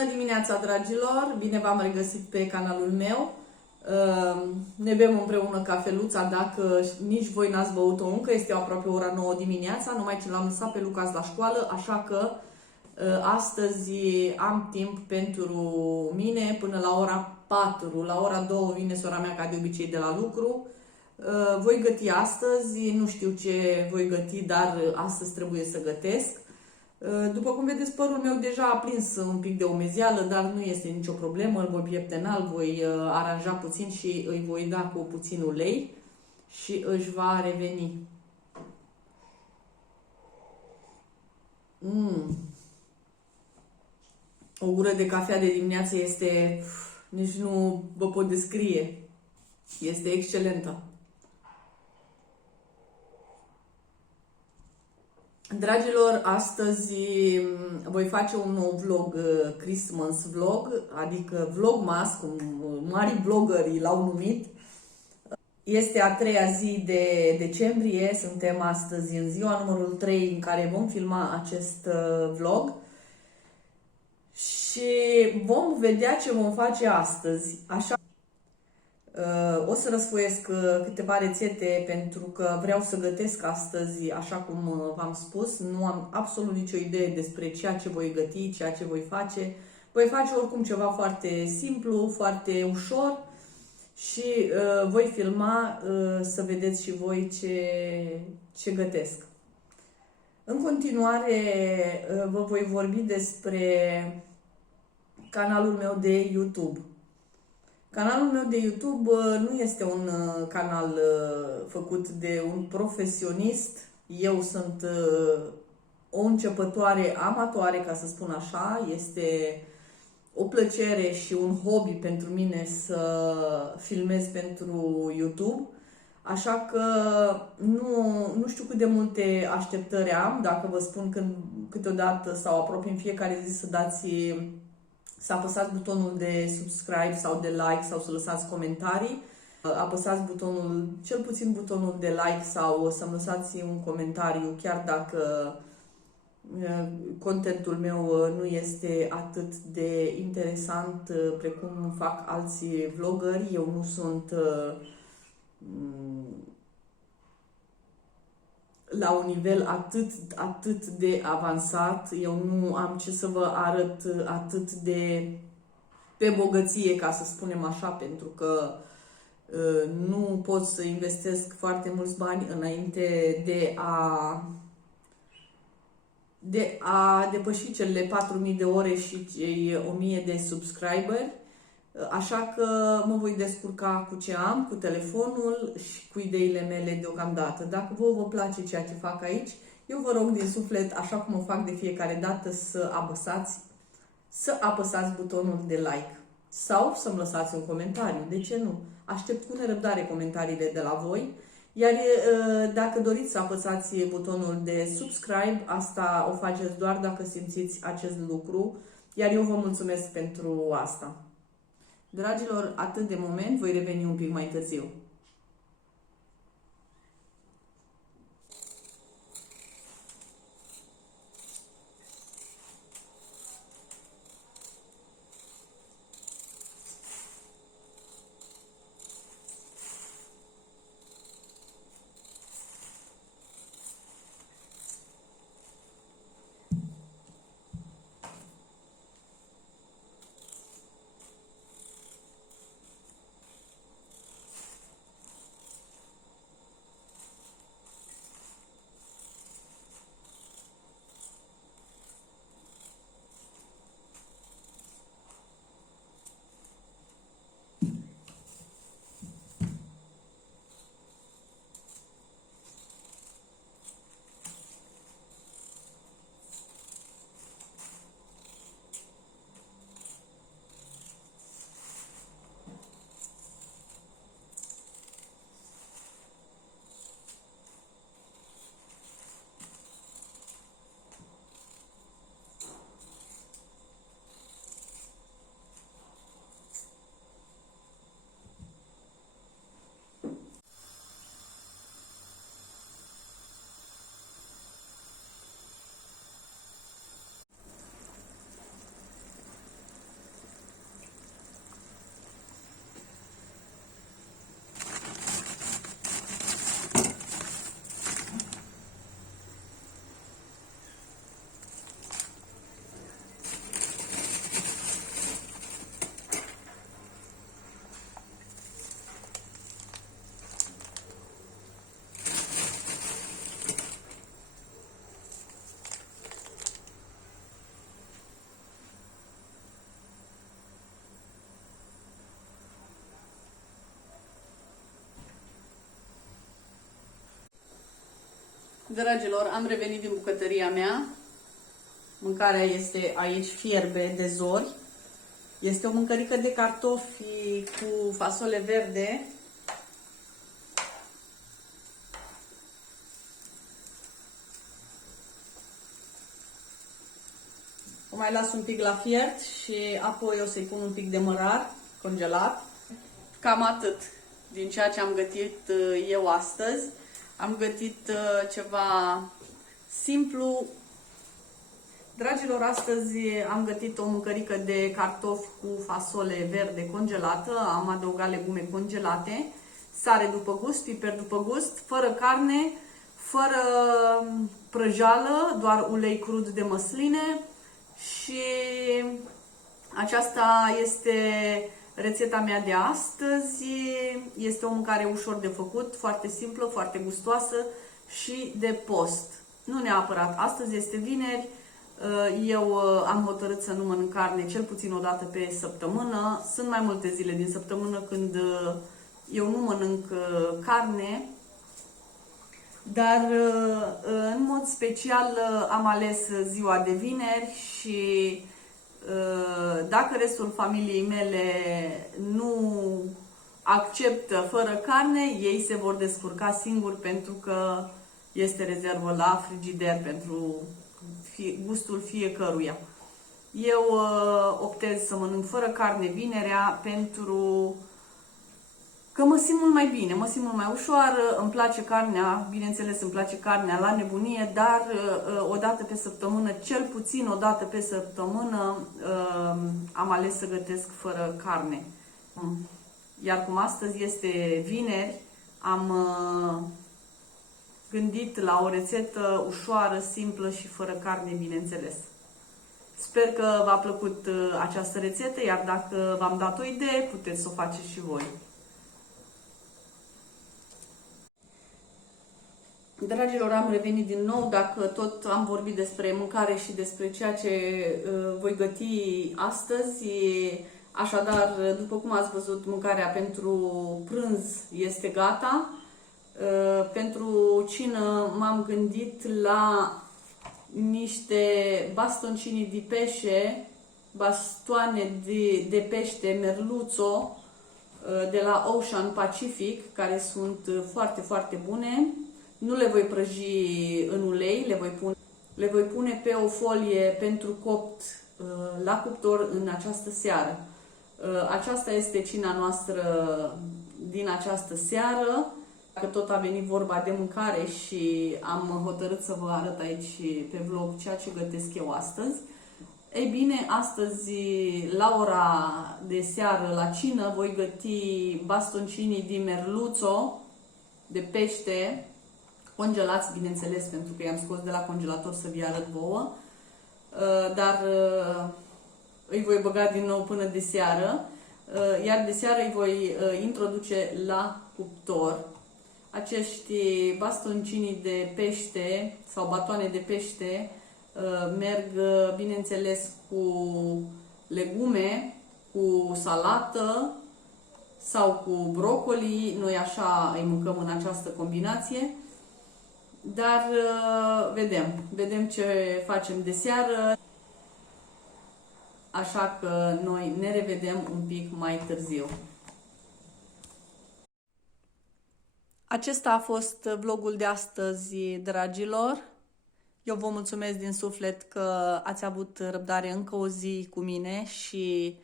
Bună dimineața, dragilor! Bine v-am regăsit pe canalul meu. Ne bem împreună cafeluța, dacă nici voi n-ați băut-o încă. Este aproape ora 9 dimineața, numai ce l-am lăsat pe Lucas la școală, așa că astăzi am timp pentru mine până la ora 4. La ora 2 vine sora mea ca de obicei de la lucru. Voi găti astăzi, nu știu ce voi găti, dar astăzi trebuie să gătesc. După cum vedeți, părul meu deja a prins un pic de umezeală, dar nu este nicio problemă, îl voi pieptena, îl voi aranja puțin și îi voi da cu puțin ulei și își va reveni. O gură de cafea de dimineață este, nici nu vă pot descrie, este excelentă. Dragilor, astăzi voi face un nou vlog, Christmas vlog, adică vlogmas, cum mari vloggeri l-au numit. Este a treia zi de decembrie, suntem astăzi în ziua numărul 3 în care vom filma acest vlog. Și vom vedea ce vom face astăzi. Așa, o să răsfoiesc câteva rețete pentru că vreau să gătesc astăzi, așa cum v-am spus. Nu am absolut nicio idee despre ceea ce voi găti, ceea ce voi face. Voi face oricum ceva foarte simplu, foarte ușor și voi filma să vedeți și voi ce gătesc. În continuare vă voi vorbi despre canalul meu de YouTube. Canalul meu de YouTube nu este un canal făcut de un profesionist. Eu sunt o începătoare amatoare, ca să spun așa. Este o plăcere și un hobby pentru mine să filmez pentru YouTube. Așa că nu știu cât de multe așteptări am, dacă vă spun când câteodată sau aproape în fiecare zi să apăsați butonul de subscribe sau de like sau să lăsați comentarii. Apăsați butonul, cel puțin butonul de like sau să-mi lăsați un comentariu, chiar dacă contentul meu nu este atât de interesant precum fac alții vloggeri. Eu nu sunt la un nivel atât de avansat, eu nu am ce să vă arăt atât de pe bogăție, ca să spunem așa, pentru că nu pot să investesc foarte mulți bani înainte de a depăși cele 4.000 de ore și cei 1.000 de subscriberi. Așa că mă voi descurca cu ce am, cu telefonul și cu ideile mele deocamdată. Dacă vă place ceea ce fac aici, eu vă rog din suflet, așa cum o fac de fiecare dată, să apăsați butonul de like sau să-mi lăsați un comentariu. De ce nu? Aștept cu nerăbdare comentariile de la voi. Iar dacă doriți să apăsați butonul de subscribe, asta o faceți doar dacă simțiți acest lucru, iar eu vă mulțumesc pentru asta. Dragilor, atât de moment, voi reveni un pic mai târziu. Dragilor, am revenit din bucătăria mea. Mâncarea este aici, fierbe de zori. Este o mâncărică de cartofi cu fasole verde. O mai las un pic la fiert și apoi o să-i pun un pic de mărar congelat. Cam atât din ceea ce am gătit eu astăzi. Am gătit ceva simplu. Dragilor, astăzi am gătit o mâncărică de cartofi cu fasole verde congelată. Am adăugat legume congelate, sare după gust, piper după gust, fără carne, fără prăjală, doar ulei crud de măsline. Și aceasta este rețeta mea de astăzi. Este o mâncare ușor de făcut, foarte simplă, foarte gustoasă și de post. Nu neapărat. Astăzi este vineri. Eu am hotărât să nu mănânc carne cel puțin o dată pe săptămână. Sunt mai multe zile din săptămână când eu nu mănânc carne. Dar în mod special am ales ziua de vineri și dacă restul familiei mele nu acceptă fără carne, ei se vor descurca singuri pentru că este rezervă la frigider pentru gustul fiecăruia. Eu optez să mănânc fără carne vinerea pentru că mă simt mult mai bine, mă simt mult mai ușoară, îmi place carnea, bineînțeles îmi place carnea la nebunie, dar o dată pe săptămână, cel puțin o dată pe săptămână, am ales să gătesc fără carne. Iar cum astăzi este vineri, am gândit la o rețetă ușoară, simplă și fără carne, bineînțeles. Sper că v-a plăcut această rețetă, iar dacă v-am dat o idee, puteți să o faceți și voi. Dragilor, am revenit din nou. Dacă tot am vorbit despre mâncare și despre ceea ce voi găti astăzi, așadar, după cum ați văzut, mâncarea pentru prânz este gata. Pentru cină m-am gândit la niște bastoncini di pesce, bastoane de pește merluzzo de la Ocean Pacific, care sunt foarte, foarte bune. Nu le voi prăji în ulei, le voi pune pe o folie pentru copt la cuptor în această seară. Aceasta este cina noastră din această seară. Dacă tot a venit vorba de mâncare și am hotărât să vă arăt aici pe vlog ceea ce gătesc eu astăzi. Ei bine, astăzi la ora de seară la cină voi găti bastoncini di merluzzo de pește congelați, bineînțeles, pentru că i-am scos de la congelator să vi arăt vouă, dar îi voi băga din nou până de seară, iar de seară îi voi introduce la cuptor. Acești bastoncini de pește sau batoane de pește merg, bineînțeles, cu legume, cu salată sau cu brocoli. Noi așa îi mâncăm în această combinație. Dar vedem ce facem de seară, așa că noi ne revedem un pic mai târziu. Acesta a fost vlogul de astăzi, dragilor. Eu vă mulțumesc din suflet că ați avut răbdare încă o zi cu mine și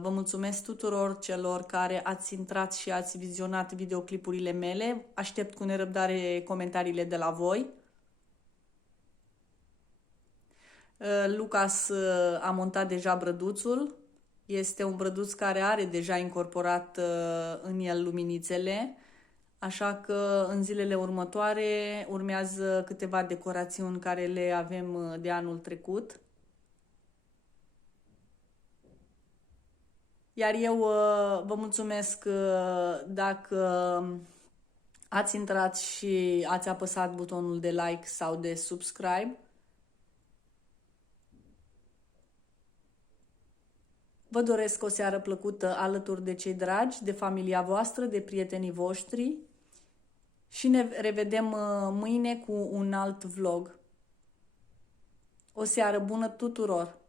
vă mulțumesc tuturor celor care ați intrat și ați vizionat videoclipurile mele. Aștept cu nerăbdare comentariile de la voi. Lucas a montat deja brăduțul. Este un brăduț care are deja incorporat în el luminițele, așa că în zilele următoare urmează câteva decorațiuni care le avem de anul trecut. Iar eu vă mulțumesc dacă ați intrat și ați apăsat butonul de like sau de subscribe. Vă doresc o seară plăcută alături de cei dragi, de familia voastră, de prietenii voștri Și ne revedem mâine cu un alt vlog. O seară bună tuturor!